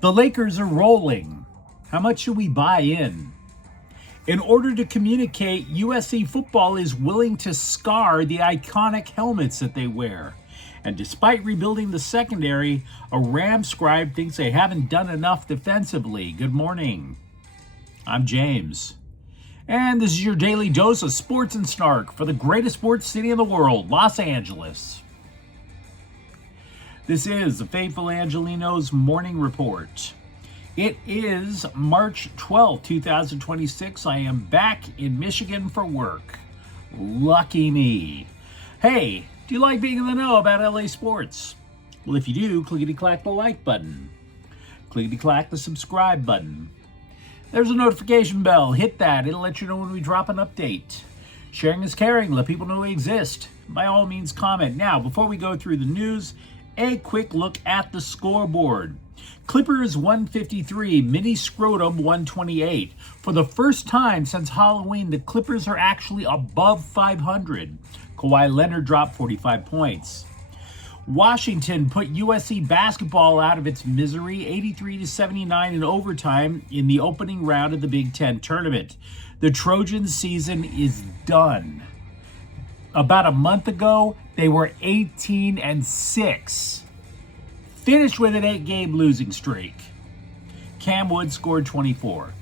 The Lakers are rolling. How much should we buy in? In order to communicate, USC football is willing to scar the iconic helmets that they wear. And despite rebuilding the secondary, a Ram scribe thinks they haven't done enough defensively. Good morning. I'm James. And this is your daily dose of sports and snark for the greatest sports city in the world, Los Angeles. This is the Faithful Angelenos Morning Report. It is March 12, 2026. I am back in Michigan for work. Lucky me. Hey, do you like being in the know about LA sports? Well, if you do, clickety-clack the like button. Clickety-clack the subscribe button. There's a notification bell. Hit that. It'll let you know when we drop an update. Sharing is caring. Let people know we exist. By all means, comment. Now, before we go through the news, a quick look at the scoreboard. Clippers 153, Mini Scrotum 128. For the first time since Halloween, the Clippers are actually above 500. Kawhi Leonard dropped 45 points. Washington put USC basketball out of its misery, 83-79 in overtime in the opening round of the Big Ten tournament. The Trojans' season is done. About a month ago, they were 18-6. Finished with an 8-game losing streak. Cam Wood scored 24.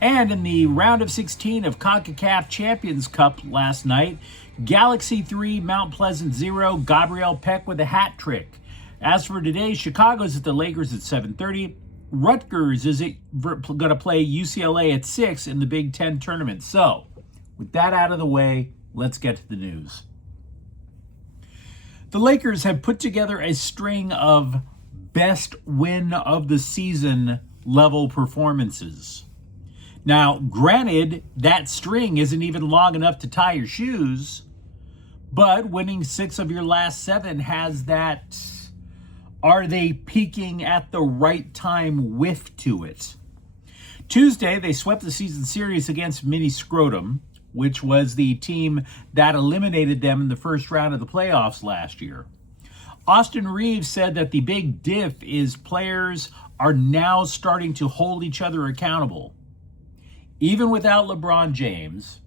And in the round of 16 of CONCACAF Champions Cup last night, Galaxy 3, Mount Pleasant 0, Gabriel Peck with a hat trick. As for today, Chicago's at the Lakers at 7:30. Rutgers is going to play UCLA at 6 in the Big Ten tournament. So, with that out of the way, let's get to the news. The Lakers have put together a string of best win of the season level performances. Now, granted, that string isn't even long enough to tie your shoes, but winning 6 of your last 7 has that, are they peaking at the right time whiff to it. Tuesday, they swept the season series against Mini Scrotum, which was the team that eliminated them in the first round of the playoffs last year. Austin Reeves said that the big diff is players are now starting to hold each other accountable. Even without LeBron James,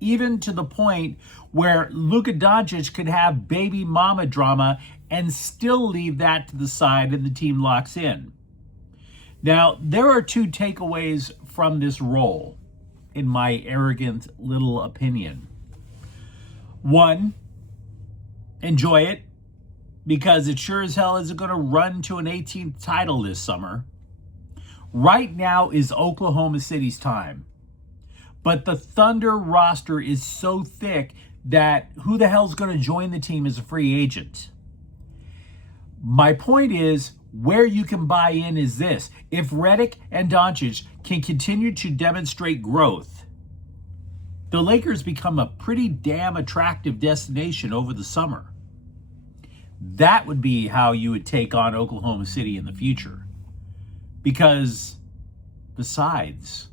even to the point where Luka Doncic could have baby mama drama and still leave that to the side and the team locks in. Now, there are 2 takeaways from this role, in my arrogant little opinion. 1, enjoy it, because it sure as hell isn't going to run to an 18th title this summer. Right now is Oklahoma City's time. But the Thunder roster is so thick that who the hell's going to join the team as a free agent? My point is, where you can buy in is this. If Redick and Doncic can continue to demonstrate growth, the Lakers become a pretty damn attractive destination over the summer. That would be how you would take on Oklahoma City in the future. Because besides,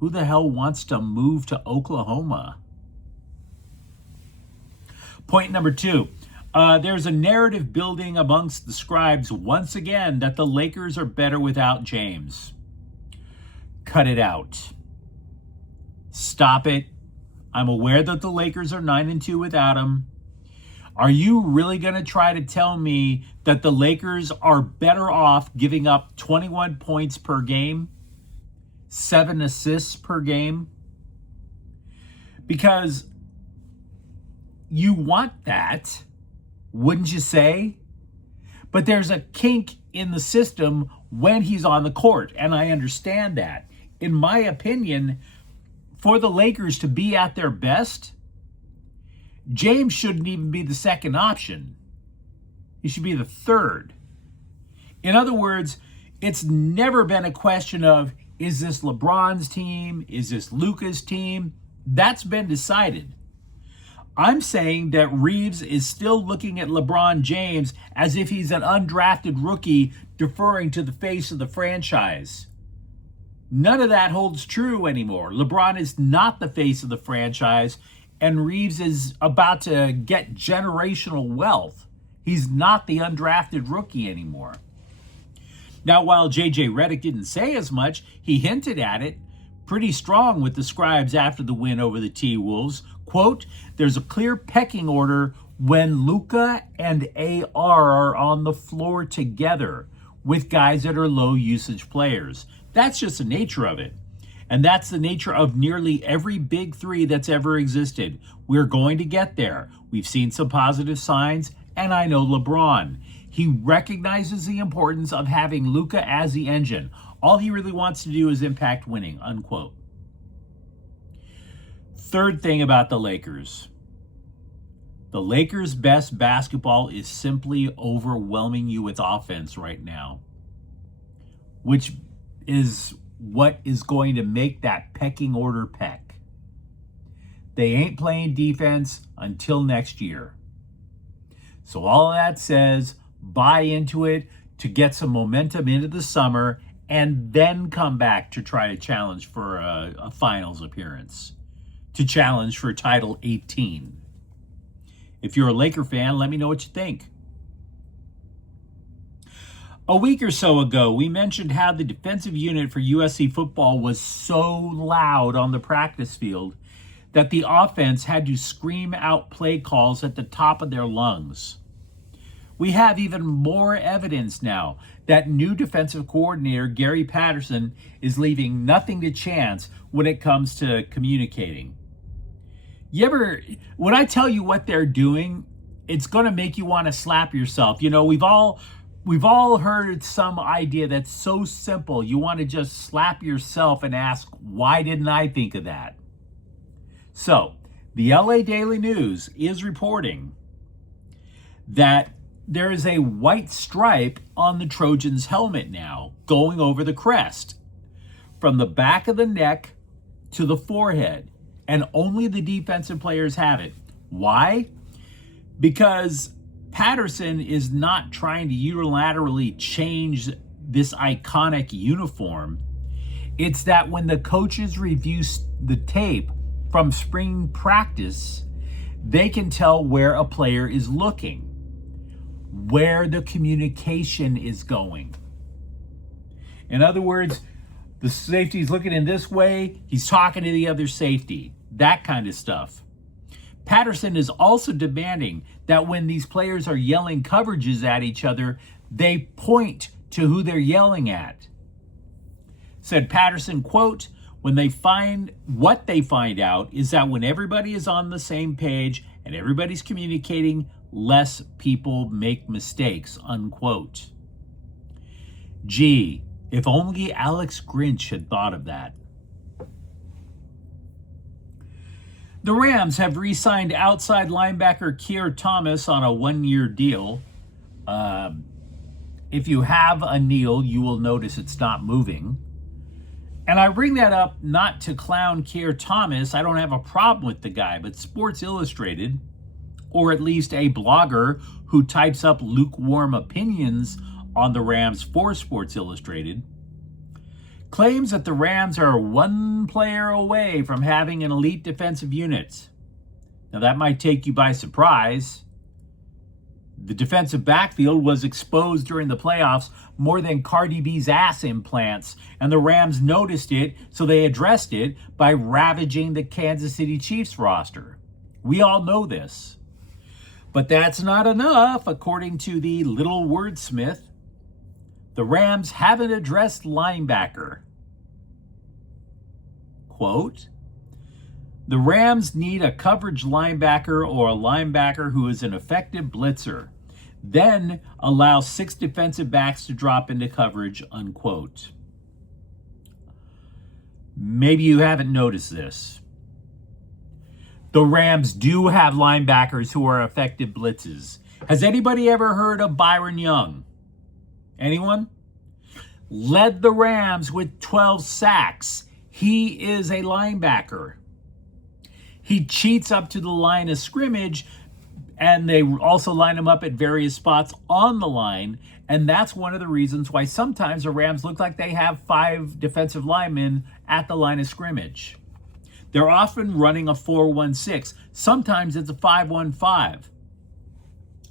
who the hell wants to move to Oklahoma? Point number 2. There's a narrative building amongst the scribes once again that the Lakers are better without James. Cut it out. Stop it. I'm aware that the Lakers are 9-2 without him. Are you really going to try to tell me that the Lakers are better off giving up 21 points per game, 7 assists per game? Because you want that, wouldn't you say? But there's a kink in the system when he's on the court, and I understand that. In my opinion, for the Lakers to be at their best, James shouldn't even be the second option. He should be the third. In other words, it's never been a question of, is this LeBron's team? Is this Luka's team? That's been decided. I'm saying that Reeves is still looking at LeBron James as if he's an undrafted rookie deferring to the face of the franchise. None of that holds true anymore. LeBron is not the face of the franchise, and Reeves is about to get generational wealth. He's not the undrafted rookie anymore. Now, while J.J. Redick didn't say as much, he hinted at it pretty strong with the scribes after the win over the T-Wolves. Quote, there's a clear pecking order when Luka and AR are on the floor together with guys that are low usage players. That's just the nature of it. And that's the nature of nearly every big three that's ever existed. We're going to get there. We've seen some positive signs, and I know LeBron. He recognizes the importance of having Luka as the engine. All he really wants to do is impact winning, unquote. Third thing about the Lakers. The Lakers' best basketball is simply overwhelming you with offense right now, which is what is going to make that pecking order peck. They ain't playing defense until next year. So all that says, buy into it to get some momentum into the summer and then come back to try to challenge for a finals appearance, to challenge for title 18. If you're a Laker fan, let me know what you think. A week or so ago, we mentioned how the defensive unit for USC football was so loud on the practice field that the offense had to scream out play calls at the top of their lungs. We have even more evidence now that new defensive coordinator Gary Patterson is leaving nothing to chance when it comes to communicating. When I tell you what they're doing, it's going to make you want to slap yourself. You know, we've all heard some idea that's so simple, you want to just slap yourself and ask, why didn't I think of that? So, the LA Daily News is reporting that there is a white stripe on the Trojans' helmet now, going over the crest, from the back of the neck to the forehead, and only the defensive players have it. Why? Because Patterson is not trying to unilaterally change this iconic uniform. It's that when the coaches review the tape from spring practice, they can tell where a player is looking, where the communication is going. In other words, the safety's looking in this way, he's talking to the other safety, that kind of stuff. Patterson is also demanding that when these players are yelling coverages at each other, they point to who they're yelling at. Said Patterson, quote, what they find out is that when everybody is on the same page and everybody's communicating, less people make mistakes, unquote. Gee, if only Alex Grinch had thought of that. The Rams have re-signed outside linebacker Keir Thomas on a one-year deal. If you have a Neil, you will notice it's not moving. And I bring that up not to clown Keir Thomas. I don't have a problem with the guy, but Sports Illustrated, or at least a blogger who types up lukewarm opinions on the Rams for Sports Illustrated, claims that the Rams are one player away from having an elite defensive unit. Now that might take you by surprise. The defensive backfield was exposed during the playoffs more than Cardi B's ass implants, and the Rams noticed it, so they addressed it by ravaging the Kansas City Chiefs roster. We all know this. But that's not enough, according to the little wordsmith. The Rams haven't addressed linebacker. Quote, the Rams need a coverage linebacker or a linebacker who is an effective blitzer. Then allow 6 defensive backs to drop into coverage, unquote. Maybe you haven't noticed this. The Rams do have linebackers who are effective blitzes. Has anybody ever heard of Byron Young? Anyone? Led the Rams with 12 sacks. He is a linebacker. He cheats up to the line of scrimmage, and they also line him up at various spots on the line, and that's one of the reasons why sometimes the Rams look like they have 5 defensive linemen at the line of scrimmage. They're often running a 4-1-6. Sometimes it's a 5-1-5.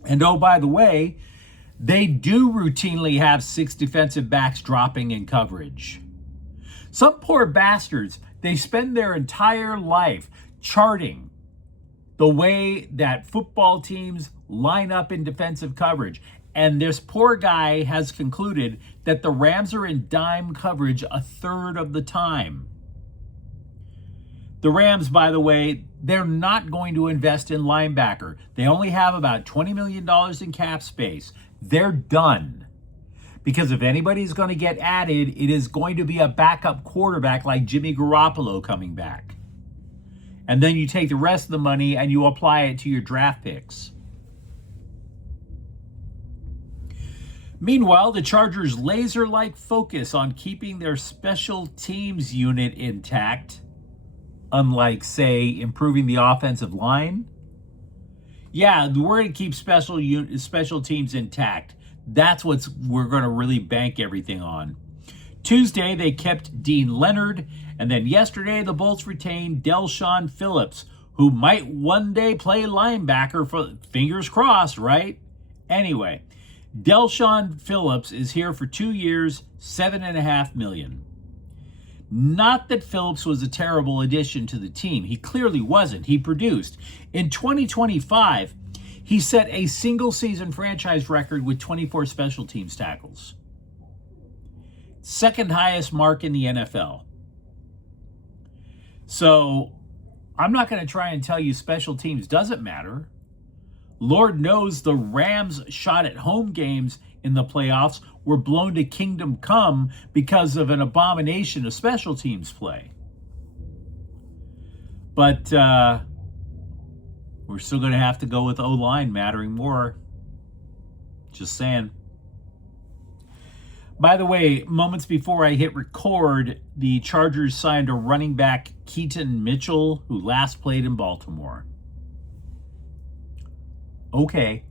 And oh, by the way, They do routinely have 6 defensive backs dropping in coverage. Some poor bastards, they spend their entire life charting the way that football teams line up in defensive coverage. And this poor guy has concluded that the Rams are in dime coverage a third of the time. The Rams, by the way, they're not going to invest in linebacker. They only have about $20 million in cap space. They're done. Because if anybody's going to get added, it is going to be a backup quarterback like Jimmy Garoppolo coming back. And then you take the rest of the money and you apply it to your draft picks. Meanwhile, the Chargers' laser-like focus on keeping their special teams unit intact, unlike, say, improving the offensive line. Yeah, we're going to keep special teams intact. That's what we're going to really bank everything on. Tuesday, they kept Dean Leonard, and then yesterday, the Bolts retained Del'Shawn Phillips, who might one day play linebacker for, fingers crossed, right? Anyway, Del'Shawn Phillips is here for 2 years, $7.5 million. Not that Phillips was a terrible addition to the team. He clearly wasn't. He produced. In 2025, he set a single-season franchise record with 24 special teams tackles. Second highest mark in the NFL. So I'm not going to try and tell you special teams doesn't matter. Lord knows the Rams' shot at home games in the playoffs were blown to kingdom come because of an abomination of special teams play. But we're still going to have to go with O-line mattering more. Just saying. By the way, moments before I hit record, the Chargers signed a running back, Keaton Mitchell, who last played in Baltimore. Okay.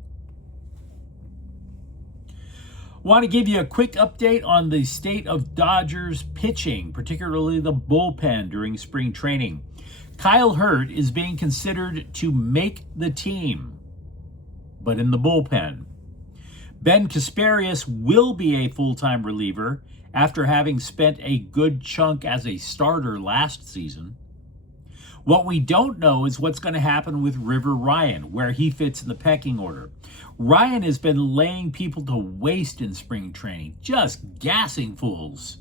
Want to give you a quick update on the state of Dodgers pitching, particularly the bullpen during spring training. Kyle Hurt is being considered to make the team, but in the bullpen. Ben Kasparius will be a full-time reliever after having spent a good chunk as a starter last season. What we don't know is what's going to happen with River Ryan, where he fits in the pecking order. Ryan has been laying people to waste in spring training, just gassing fools.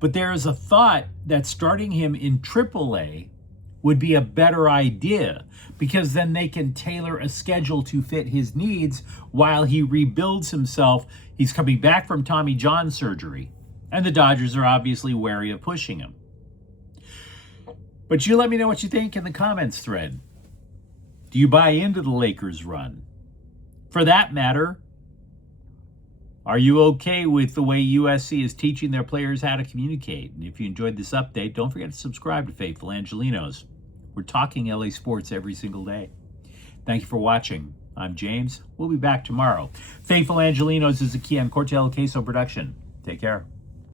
But there is a thought that starting him in AAA would be a better idea, because then they can tailor a schedule to fit his needs while he rebuilds himself. He's coming back from Tommy John surgery, and the Dodgers are obviously wary of pushing him. But you let me know what you think in the comments thread. Do you buy into the Lakers run? For that matter, are you okay with the way USC is teaching their players how to communicate? And if you enjoyed this update, don't forget to subscribe to Faithful Angelenos. We're talking LA sports every single day. Thank you for watching. I'm James. We'll be back tomorrow. Faithful Angelenos is a Kian Cortel Queso production. Take care.